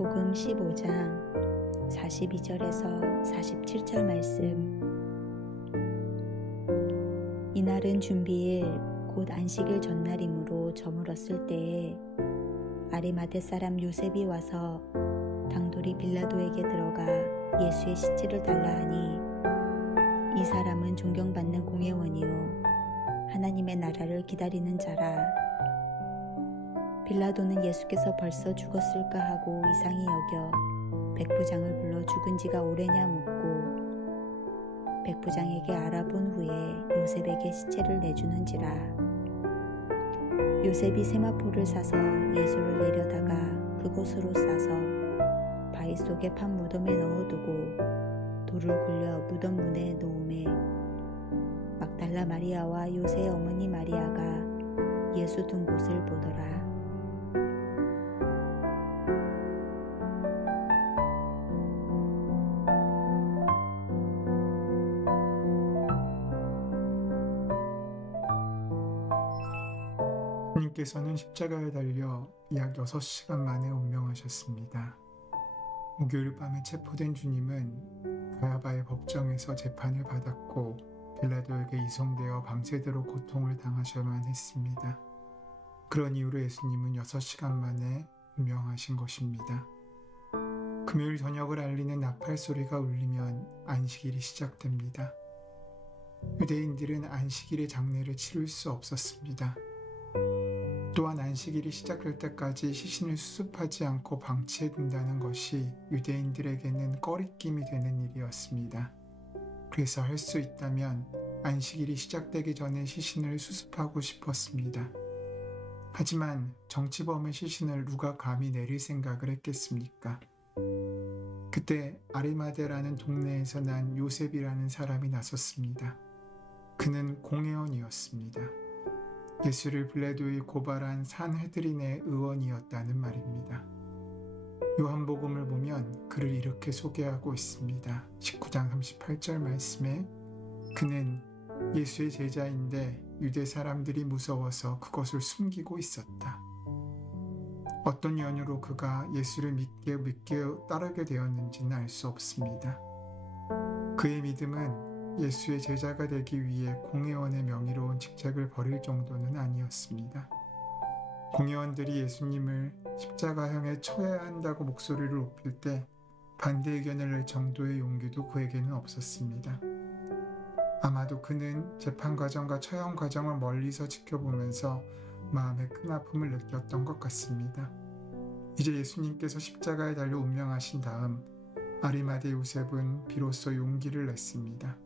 마태복음 15장 42절에서 47절 말씀. 이날은 준비일 곧 안식일 전날이므로 저물었을 때에 아리마대 사람 요셉이 와서 당돌이 빌라도에게 들어가 예수의 시체를 달라 하니, 이 사람은 존경받는 공회원이요 하나님의 나라를 기다리는 자라. 빌라도는 예수께서 벌써 죽었을까 하고 이상히 여겨 백부장을 불러 죽은 지가 오래냐 묻고, 백부장에게 알아본 후에 요셉에게 시체를 내주는지라. 요셉이 세마포를 사서 예수를 내려다가 그곳으로 싸서 바위 속에 판 무덤에 넣어두고 돌을 굴려 무덤 문에 놓음에, 막달라 마리아와 요새의 어머니 마리아가 예수 둔 곳을 보더라. 주님께서는 십자가에 달려 약 6시간 만에 운명하셨습니다. 목요일 밤에 체포된 주님은 가야바의 법정에서 재판을 받았고 빌라도에게 이송되어 밤새도록 고통을 당하셔야만 했습니다. 그런 이유로 예수님은 6시간 만에 운명하신 것입니다. 금요일 저녁을 알리는 나팔 소리가 울리면 안식일이 시작됩니다. 유대인들은 안식일에 장례를 치를 수 없었습니다. 또한 안식일이 시작될 때까지 시신을 수습하지 않고 방치해둔다는 것이 유대인들에게는 꺼리낌이 되는 일이었습니다. 그래서 할 수 있다면 안식일이 시작되기 전에 시신을 수습하고 싶었습니다. 하지만 정치범의 시신을 누가 감히 내릴 생각을 했겠습니까? 그때 아리마대라는 동네에서 난 요셉이라는 사람이 나섰습니다. 그는 공회원이었습니다. 예수를 빌라도에 고발한 산헤드린의 의원이었다는 말입니다. 요한복음을 보면 그를 이렇게 소개하고 있습니다. 19장 38절 말씀에, 그는 예수의 제자인데 유대 사람들이 무서워서 그것을 숨기고 있었다. 어떤 연유로 그가 예수를 믿게 따르게 되었는지는 알 수 없습니다. 그의 믿음은 예수의 제자가 되기 위해 공회원의 명의로운 직책을 버릴 정도는 아니었습니다. 공회원들이 예수님을 십자가형에 쳐야 한다고 목소리를 높일 때 반대 의견을 낼 정도의 용기도 그에게는 없었습니다. 아마도 그는 재판 과정과 처형 과정을 멀리서 지켜보면서 마음에 큰 아픔을 느꼈던 것 같습니다. 이제 예수님께서 십자가에 달려 운명하신 다음 아리마대 요셉은 비로소 용기를 냈습니다.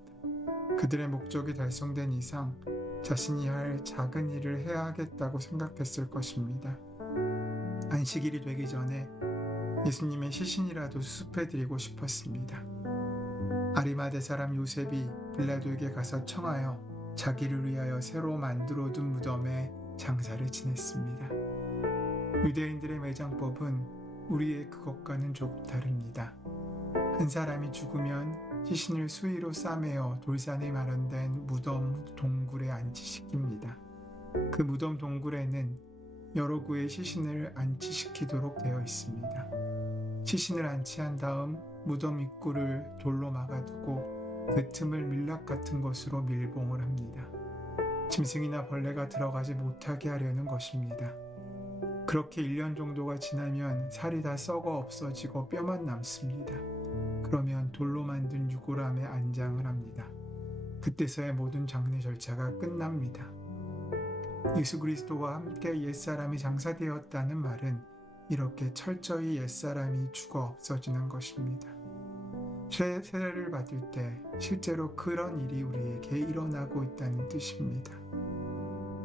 그들의 목적이 달성된 이상 자신이 할 작은 일을 해야 하겠다고 생각했을 것입니다. 안식일이 되기 전에 예수님의 시신이라도 수습해드리고 싶었습니다. 아리마대 사람 요셉이 빌라도에게 가서 청하여 자기를 위하여 새로 만들어둔 무덤에 장사를 지냈습니다. 유대인들의 매장법은 우리의 그것과는 조금 다릅니다. 한 사람이 죽으면 시신을 수의로 싸매어 돌산에 마련된 무덤 동굴에 안치시킵니다. 그 무덤 동굴에는 여러 구의 시신을 안치시키도록 되어 있습니다. 시신을 안치한 다음 무덤 입구를 돌로 막아두고 그 틈을 밀랍 같은 것으로 밀봉을 합니다. 짐승이나 벌레가 들어가지 못하게 하려는 것입니다. 그렇게 1년 정도가 지나면 살이 다 썩어 없어지고 뼈만 남습니다. 그러면 돌로 만든 유골함에 안장을 합니다. 그때서야 모든 장례 절차가 끝납니다. 예수 그리스도와 함께 옛사람이 장사되었다는 말은 이렇게 철저히 옛사람이 죽어 없어지는 것입니다. 세례를 받을 때 실제로 그런 일이 우리에게 일어나고 있다는 뜻입니다.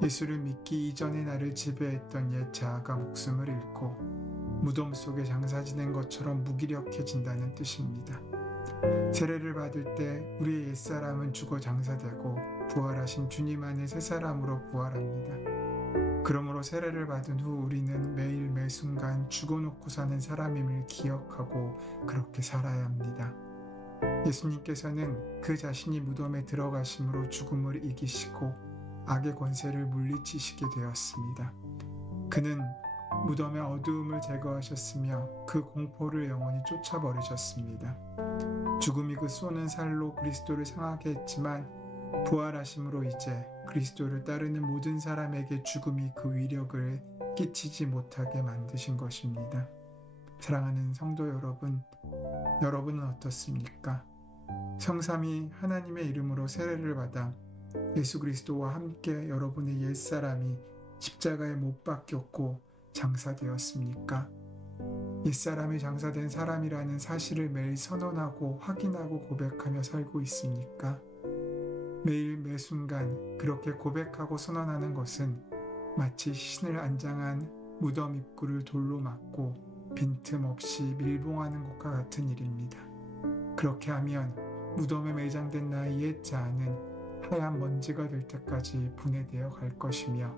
예수를 믿기 이전의 나를 지배했던 옛 자아가 목숨을 잃고 무덤 속에 장사 지낸 것처럼 무기력해진다는 뜻입니다. 세례를 받을 때 우리의 옛사람은 죽어 장사되고 부활하신 주님 안에 새 사람으로 부활합니다. 그러므로 세례를 받은 후 우리는 매일 매순간 죽어놓고 사는 사람임을 기억하고 그렇게 살아야 합니다. 예수님께서는 그 자신이 무덤에 들어가심으로 죽음을 이기시고 악의 권세를 물리치시게 되었습니다. 그는 무덤의 어두움을 제거하셨으며 그 공포를 영원히 쫓아버리셨습니다. 죽음이 그 쏘는 살로 그리스도를 상하게 했지만 부활하심으로 이제 그리스도를 따르는 모든 사람에게 죽음이 그 위력을 끼치지 못하게 만드신 것입니다. 사랑하는 성도 여러분, 여러분은 어떻습니까? 성삼위 하나님의 이름으로 세례를 받아 예수 그리스도와 함께 여러분의 옛사람이 십자가에 못 박혔고 장사되었습니까? 옛사람이 장사된 사람이라는 사실을 매일 선언하고 확인하고 고백하며 살고 있습니까? 매일 매순간 그렇게 고백하고 선언하는 것은 마치 신을 안장한 무덤 입구를 돌로 막고 빈틈없이 밀봉하는 것과 같은 일입니다. 그렇게 하면 무덤에 매장된 나의 옛 자아는 하얀 먼지가 될 때까지 분해되어 갈 것이며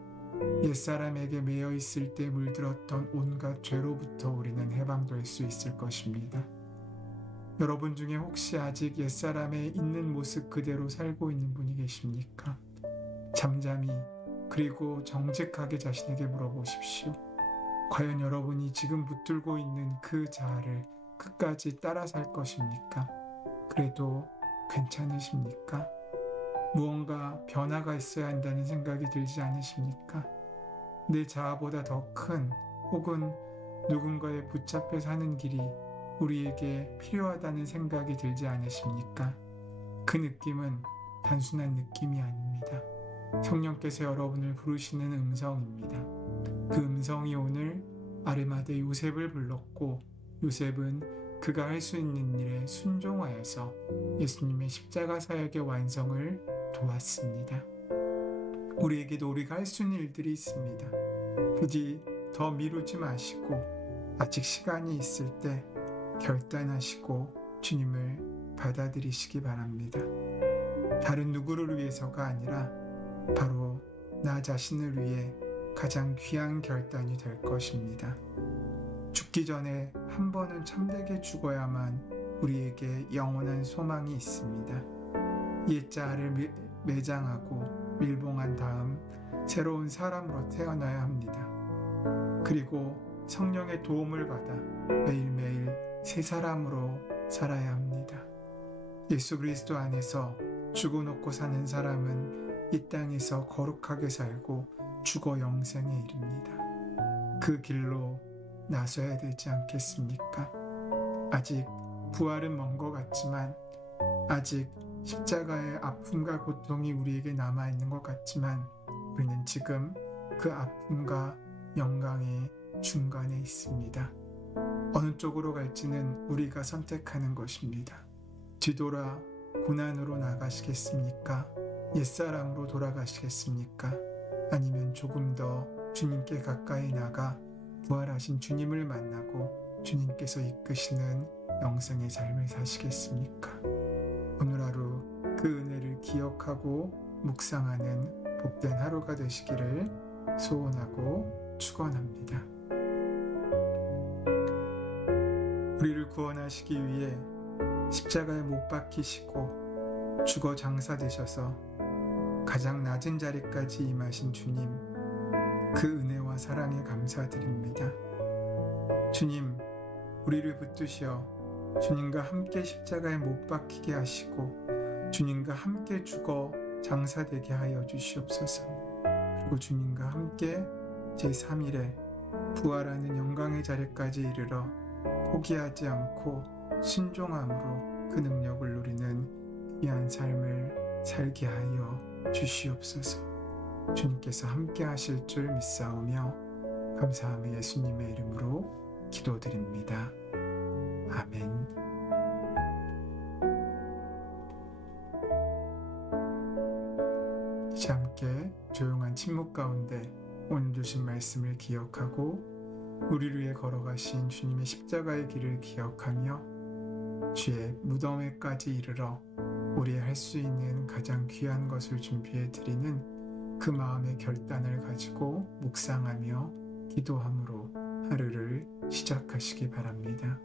옛사람에게 매여 있을 때 물들었던 온갖 죄로부터 우리는 해방될 수 있을 것입니다. 여러분 중에 혹시 아직 옛사람에 있는 모습 그대로 살고 있는 분이 계십니까? 잠잠히 그리고 정직하게 자신에게 물어보십시오. 과연 여러분이 지금 붙들고 있는 그 자아를 끝까지 따라 살 것입니까? 그래도 괜찮으십니까? 무언가 변화가 있어야 한다는 생각이 들지 않으십니까? 내 자아보다 더 큰 혹은 누군가에 붙잡혀 사는 길이 우리에게 필요하다는 생각이 들지 않으십니까? 그 느낌은 단순한 느낌이 아닙니다. 성령께서 여러분을 부르시는 음성입니다. 그 음성이 오늘 아르마대 요셉을 불렀고 요셉은 그가 할 수 있는 일에 순종하여서 예수님의 십자가 사역의 완성을 도왔습니다. 우리에게도 우리가 할 수 있는 일들이 있습니다. 부디 더 미루지 마시고 아직 시간이 있을 때 결단하시고 주님을 받아들이시기 바랍니다. 다른 누구를 위해서가 아니라 바로 나 자신을 위해 가장 귀한 결단이 될 것입니다. 죽기 전에 한 번은 참되게 죽어야만 우리에게 영원한 소망이 있습니다. 옛 자아를 매장하고 밀봉한 다음 새로운 사람으로 태어나야 합니다. 그리고 성령의 도움을 받아 매일매일 새 사람으로 살아야 합니다. 예수 그리스도 안에서 죽어놓고 사는 사람은 이 땅에서 거룩하게 살고 죽어 영생에 이릅니다. 그 길로 나서야 되지 않겠습니까? 아직 부활은 먼 것 같지만 아직 십자가의 아픔과 고통이 우리에게 남아있는 것 같지만 우리는 지금 그 아픔과 영광의 중간에 있습니다. 어느 쪽으로 갈지는 우리가 선택하는 것입니다. 뒤돌아 고난으로 나가시겠습니까? 옛사람으로 돌아가시겠습니까? 아니면 조금 더 주님께 가까이 나가 부활하신 주님을 만나고 주님께서 이끄시는 영생의 삶을 사시겠습니까? 오늘 하루 그 은혜를 기억하고 묵상하는 복된 하루가 되시기를 소원하고 축원합니다. 우리를 구원하시기 위해 십자가에 못 박히시고 죽어 장사되셔서 가장 낮은 자리까지 임하신 주님, 그 은혜와 사랑에 감사드립니다. 주님, 우리를 붙드시어 주님과 함께 십자가에 못 박히게 하시고 주님과 함께 죽어 장사되게 하여 주시옵소서. 그리고 주님과 함께 제3일에 부활하는 영광의 자리까지 이르러 포기하지 않고 순종함으로 그 능력을 누리는 귀한 삶을 살게 하여 주시옵소서. 주님께서 함께 하실 줄 믿사오며 감사하며 예수님의 이름으로 기도드립니다. 아멘. 이제 함께 조용한 침묵 가운데 오늘 주신 말씀을 기억하고 우리를 위해 걸어가신 주님의 십자가의 길을 기억하며 주의 무덤에까지 이르러 우리 할 수 있는 가장 귀한 것을 준비해 드리는 그 마음의 결단을 가지고 묵상하며 기도함으로 하루를 시작하시기 바랍니다.